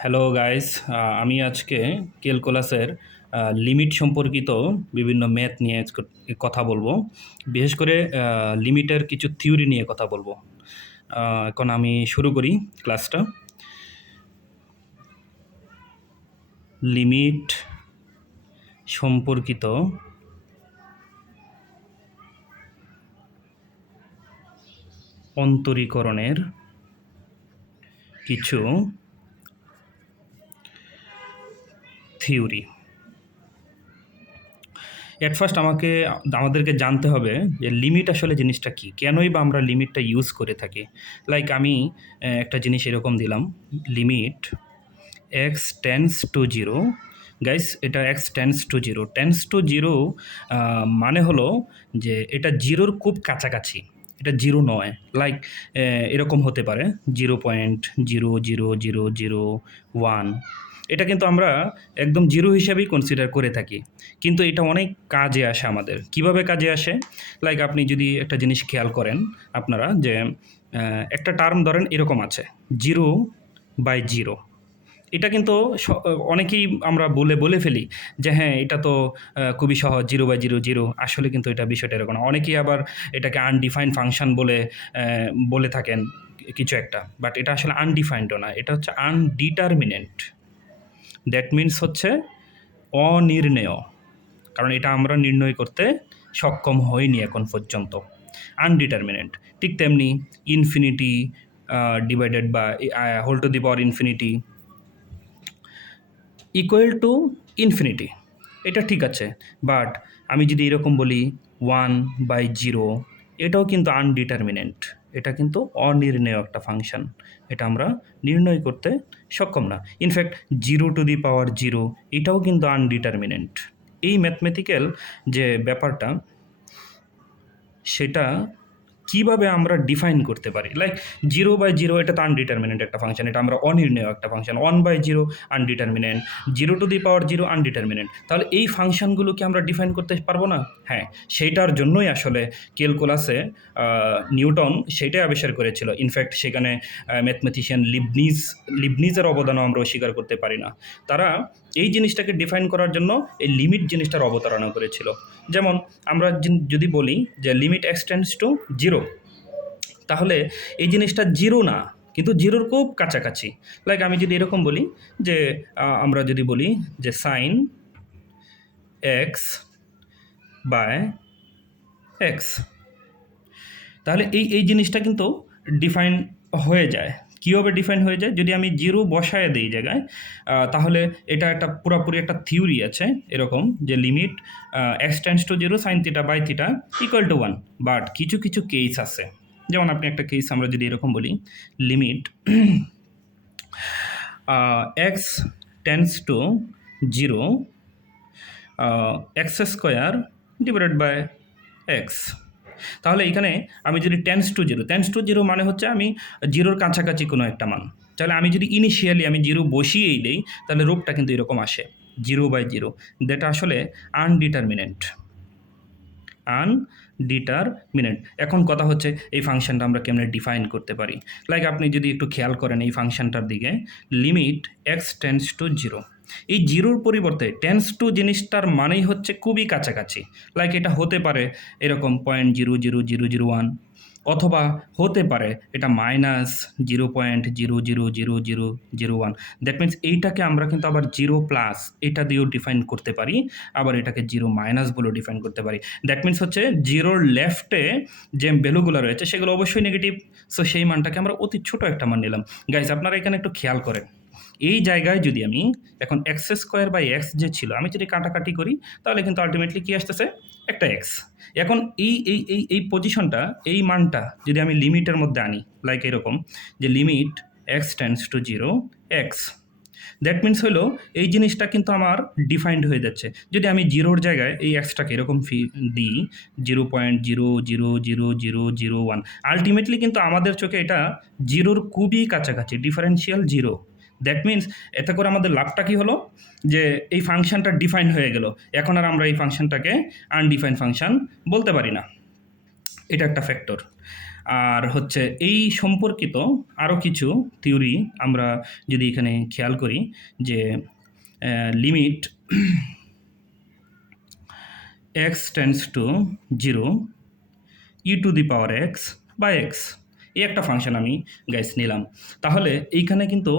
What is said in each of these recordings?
Hello guys আমি আজকে ক্যালকুলাসের limit সম্পর্কিত বিভিন্ন ম্যাথ নিয়ে কথা বলব। বিশেষ করে লিমিটের কিছু থিওরি নিয়ে কথা বলব। এখন আমি শুরু করি ক্লাসটা লিমিট সম্পর্কিত অন্তরীকরণের কিছু থিওরি। এট ফার্স্ট আমাকে, আমাদেরকে জানতে হবে যে লিমিট আসলে জিনিসটা কি? কেনই বা আমরা লিমিটটা ইউজ করে থাকি? লাইক আমি একটা জিনিস এরকম দিলাম limit x tends to zero guys এটা x tends to zero tends to zero মানে হলো যে এটা জিরোর খুব কাছাকাছি। এটা জিরো নয়। লাইক এরকম হতে পারে। Zero point zero zero zero zero one এটা কিন্তু আমরা একদম জিরো হিসাবেই কনসিডার করে থাকি। কিন্তু এটা অনেক কাজে আসে আমাদের। কীভাবে কাজে আসে? লাইক আপনি যদি একটা জিনিস খেয়াল করেন আপনারা যে একটা টার্ম ধরেন এরকম আছে, জিরো বাই জিরো। এটা কিন্তু অনেকেই আমরা বলে বলে ফেলি যে হ্যাঁ এটা তো খুবই সহজ, জিরো বাই জিরো জিরো। আসলে কিন্তু এটা বিষয়টা এরকম। অনেকেই আবার এটাকে আনডিফাইন্ড ফাংশন বলে বলে থাকেন কিছু একটা। বাট এটা আসলে আনডিফাইন্ডও না। এটা হচ্ছে আনডিটারমিনেন্ট দ্যাট মিন্স হচ্ছে অনির্ণেয়। কারণ এটা আমরা নির্ণয় করতে সক্ষম হইনি এখন পর্যন্ত। আনডিটারমিনেন্ট ঠিক তেমনি ইনফিনিটি ডিভাইডেড বা whole to the power infinity equal to infinity এটা ঠিক আছে। বাট আমি যদি এরকম বলি ওয়ান বাই জিরো এটাও কিন্তু আনডিটারমিনেন্ট এটা কিন্তু অনির্ণয় একটা ফাংশন এটা আমরা নির্ণয় করতে সক্ষম না। In fact zero to the power zero এটাও কিন্তু আনডিটারমিনেন্ট এই ম্যাথমেটিক্যাল যে ব্যাপারটা, সেটা কীভাবে আমরা ডিফাইন করতে পারি? লাইক জিরো বাই জিরো এটা তো আনডিটারমিনেন্ট একটা ফাংশন এটা আমরা অনির্ণয় একটা function one by zero indeterminate zero to the power zero indeterminate তাহলে এই ফাংশনগুলোকে আমরা ডিফাইন করতে পারব না? হ্যাঁ সেইটার জন্যই আসলে ক্যালকুলাসে নিউটন সেইটাই আবিষ্কার করেছিল। ইনফ্যাক্ট সেখানে ম্যাথমেটিশিয়ান লিবনিজ লিবনিজের অবদানও আমরা অস্বীকার করতে পারি না। তারা এই জিনিসটাকে ডিফাইন করার জন্য এই লিমিট জিনিসটার অবতারণা করেছিল। যেমন, আমরা যদি বলি যে লিমিট এক্সটেন্স টু জিরো তাহলে এই জিনিসটা জিরো না, কিন্তু জিরোর খুব কাছাকাছি। লাইক আমি যদি এরকম বলি যে আমরা যদি বলি যে সাইন এক্স বাই এক্স তাহলে এই এই জিনিসটা কিন্তু ডিফাইন হয়ে যায়। কীভাবে ডিফাইন হয়ে যায়? যদি আমি জিরো বসায় দিই জায়গায় তাহলে এটা একটা পুরোপুরি একটা থিওরি আছে, এরকম যে limit x tends to zero sine theta by theta equal to one but কিছু কিছু কেস আছে। যেমন আপনি একটা কেস আমরা যদি এরকম বলি limit x tends to zero x square divided by x তাহলে এখানে আমি যদি tends to zero tends to zero মানে হচ্ছে আমি জিরোর কাছাকাছি কোনো একটা মান। তাহলে আমি যদি ইনিশিয়ালি আমি জিরো বসিয়েই দিই, তাহলে রূপটা কিন্তু এরকম আসে জিরো বাই জিরো যেটা আসলে আনডিটারমিনেন্ট আনডিটারমিনেন্ট এখন কথা হচ্ছে এই ফাংশনটা আমরা কেমনে ডিফাইন করতে পারি? লাইক আপনি যদি একটু খেয়াল করেন এই ফাংশনটার দিকে limit x tends to zero এই জিরোর পরিবর্তে টেন্স টু জিনিসটার মানেই হচ্ছে খুবই কাছাকাছি। লাইক এটা হতে পারে এরকম point zero zero zero zero one অথবা হতে পারে, এটা minus zero point zero zero zero zero zero one that means এইটাকে আমরা কিন্তু আবার জিরো প্লাস এটা দিয়েও ডিফাইন করতে পারি, আবার এটাকে জিরো মাইনাস বলেও ডিফাইন করতে পারি। দ্যাট মিন্স হচ্ছে জিরোর লেফটে যে ভ্যালুগুলো রয়েছে, সেগুলো অবশ্যই নেগেটিভ সো সেই মানটাকে আমরা অতি ছোট একটা মান নিলাম। গাইজ আপনারা এখানে একটু খেয়াল করেন। এই জায়গায় যদি আমি এখন এক্স স্কোয়ার বাই এক্স যে ছিল, আমি যদি কাটাকাটি করি, তাহলে কিন্তু আলটিমেটলি কী আসতেছে? একটা এক্স এখন এই এই এই এই পজিশনটা এই মানটা যদি আমি লিমিটের মধ্যে আনি লাইক এরকম, যে limit x tends to zero x that means হলো, এই জিনিসটা কিন্তু আমার ডিফাইন্ড হয়ে যাচ্ছে। যদি আমি জিরোর জায়গায় এই এক্সটাকে এরকম ফি দিই zero point zero zero zero zero zero one ultimately কিন্তু আমাদের চোখে এটা জিরোর খুবই কাছাকাছি ডিফারেন্সিয়াল জিরো দ্যাট মিন্স এতে করে আমাদের লাভটা কী হলো? যে এই ফাংশনটা ডিফাইন হয়ে গেল। এখন আর আমরা এই ফাংশনটাকে আনডিফাইন ফাংশন বলতে পারি না। এটা একটা ফ্যাক্টর আর হচ্ছে এই সম্পর্কিত আরও কিছু থিওরি আমরা যদি এখানে খেয়াল করি যে limit x tends to zero e to the power x by x এই একটা ফাংশন আমি গাইস নিলাম। তাহলে এইখানে কিন্তু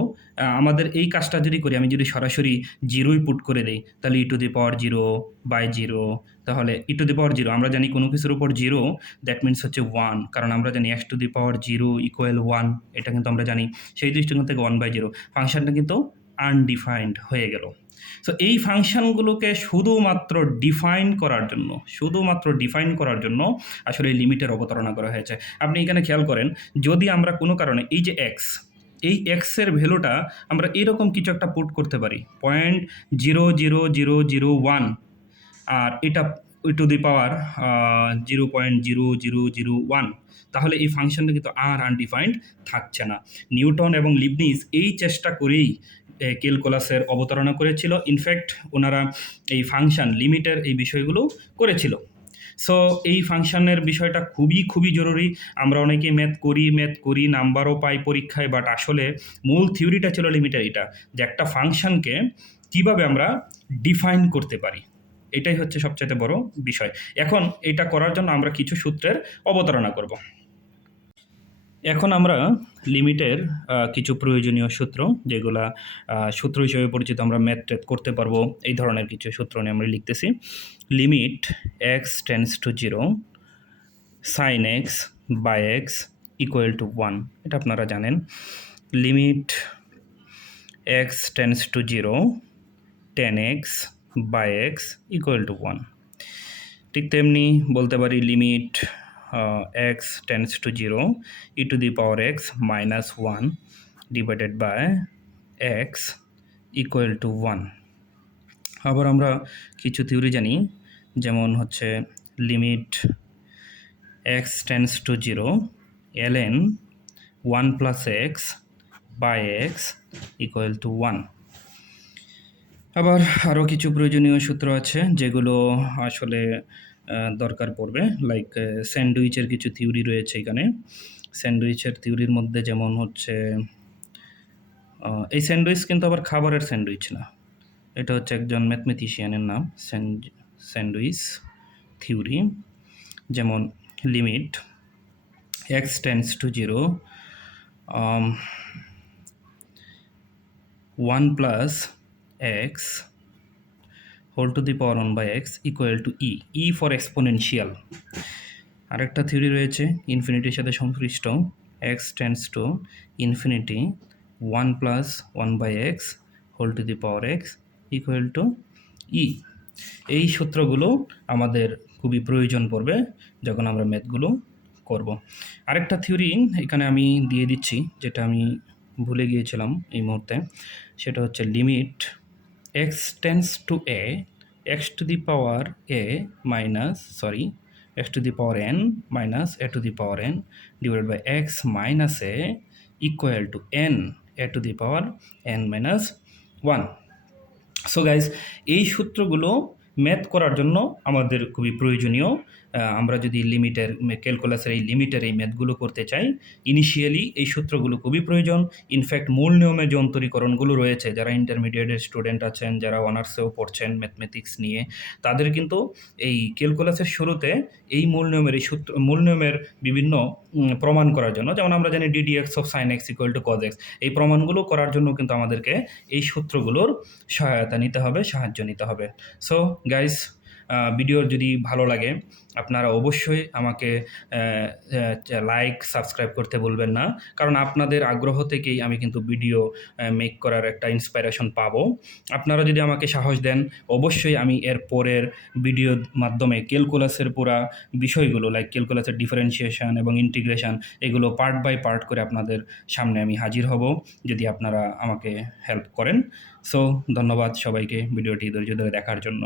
আমাদের এই কাজটা যদি করি, আমি যদি সরাসরি জিরোই পুট করে দিই, তাহলে e to the power zero by zero তাহলে e to the power zero আমরা জানি কোনো কিছুর উপর জিরো দ্যাট মিনস হচ্ছে ওয়ান কারণ আমরা জানি x to the power zero equal one এটা কিন্তু আমরা জানি। সেই দৃষ্টিকোণ থেকে ওয়ান বাই জিরো ফাংশনটা কিন্তু আনডিফাইন্ড হয়ে গেল। সো এই ফাংশনগুলোকে শুধুমাত্র ডিফাইন করার জন্য, শুধুমাত্র ডিফাইন করার জন্য আসলে লিমিটের অবতারণা করা হয়েছে। আপনি এখানে খেয়াল করেন, যদি আমরা কোনো কারণে এই যে এক্স এই এক্সের ভ্যালুটা আমরা এরকম কিছু একটা পুট করতে পারি point zero zero zero zero one আর এটা to the power zero point zero zero zero one তাহলে এই ফাংশনটা কিন্তু আর আনডিফাইন্ড থাকছে না। নিউটন এবং লিবনিস এই চেষ্টা করেই ক্যালকুলাসের অবতারণা করেছিল। ইনফ্যাক্ট ওনারা এই ফাংশন লিমিটের এই বিষয়গুলো করেছিল। সো এই ফাংশনের বিষয়টা খুবই খুবই জরুরি। আমরা অনেকে ম্যাথ করি ম্যাথ করি নাম্বারও পাই পরীক্ষায় বাট আসলে মূল থিওরিটা ছিল লিমিটের এটা যে একটা ফাংশনকে কীভাবে আমরা ডিফাইন করতে পারি। এটাই হচ্ছে সবচাইতে বড় বিষয়। এখন এটা করার জন্য আমরা কিছু সূত্রের অবতারণা করব। এখন আমরা লিমিটের কিছু প্রয়োজনীয় সূত্র, যেগুলা সূত্র হিসেবে পরিচিত আমরা ম্যাথ করতে পারব, এই ধরনের কিছু সূত্র নিয়ে আমরা লিখতেছি। Limit x tends to zero sine x by x equal to one এটা আপনারা জানেন। Limit x tends to zero tan x by x equal to one ঠিক তেমনি বলতে পারি limit x tends to zero e to the power x minus one divided by x equal to one আবার আমরা কিছু থিওরি জানি, যেমন হচ্ছে limit tends to zero L N one plus x by x equal to one আবার আরও কিছু প্রয়োজনীয় সূত্র আছে, যেগুলো আসলে দরকার পড়বে। লাইক স্যান্ডউইচের কিছু থিওরি রয়েছে এখানে। স্যান্ডউইচের থিওরির মধ্যে যেমন হচ্ছে এই স্যান্ডউইচ কিন্তু আবার খাবারের স্যান্ডউইচ না। এটা হচ্ছে একজন ম্যাথমেটিশিয়ানের নাম স্যান্ড- স্যান্ডউইচ থিওরি যেমন limit x tends to zero one plus x whole to the power one by x equal to e e for exponential আরেকটা থিওরি রয়েছে ইনফিনিটির সাথে সংশ্লিষ্ট x tends to infinity one plus one by x whole to the power x equal to e এই সূত্রগুলো আমাদের খুবই প্রয়োজন পড়বে যখন আমরা ম্যাথগুলো করব। আরেকটা থিওরি এখানে আমি দিয়ে দিচ্ছি, যেটা আমি ভুলে গিয়েছিলাম এই মুহূর্তে, সেটা হচ্ছে limit x tends to a, x to the power a minus, sorry, x to the power n minus, a to the power n divide by x minus a equal to n, a to the power n minus one. So guys এই সূত্রগুলো math করার জন্য আমাদের খুবই প্রয়োজনীয়। আমরা যদি লিমিটের ক্যালকুলাসের এই লিমিটের এই ম্যাথগুলো করতে চাই ইনিশিয়ালি এই সূত্রগুলো খুবই প্রয়োজন। ইনফ্যাক্ট মূল নিয়মে যে অন্তরীকরণগুলো রয়েছে, যারা ইন্টারমিডিয়েটের স্টুডেন্ট আছেন, যারা অনার্সেও পড়ছেন ম্যাথমেটিক্স নিয়ে, তাদের কিন্তু এই ক্যালকুলাসের শুরুতে এই মূল নিয়মের, এই সূত্র, মূল নিয়মের বিভিন্ন প্রমাণ করার জন্য, যেমন আমরা জানি d d x of sine x equal to cos x এই প্রমাণগুলো করার জন্য কিন্তু আমাদেরকে এই সূত্রগুলোর সহায়তা নিতে হবে, সাহায্য নিতে হবে। সো গাইস ভিডিও যদি ভালো লাগে, আপনারা অবশ্যই আমাকে লাইক সাবস্ক্রাইব করতে বলবেন না। কারণ আপনাদের আগ্রহ থেকেই আমি কিন্তু ভিডিও মেক করার একটা ইন্সপাইরেশন পাবো। আপনারা যদি আমাকে সাহস দেন, অবশ্যই আমি এর পরের ভিডিওর মাধ্যমে ক্যালকুলাসের পুরা বিষয়গুলো লাইক ক্যালকুলাসের ডিফারেন্সিয়েশন এবং ইন্টিগ্রেশন এগুলো পার্ট বাই পার্ট করে আপনাদের সামনে আমি হাজির হব, যদি আপনারা আমাকে হেল্প করেন। সো ধন্যবাদ সবাইকে ভিডিওটি ধৈর্য ধরে দেখার জন্য।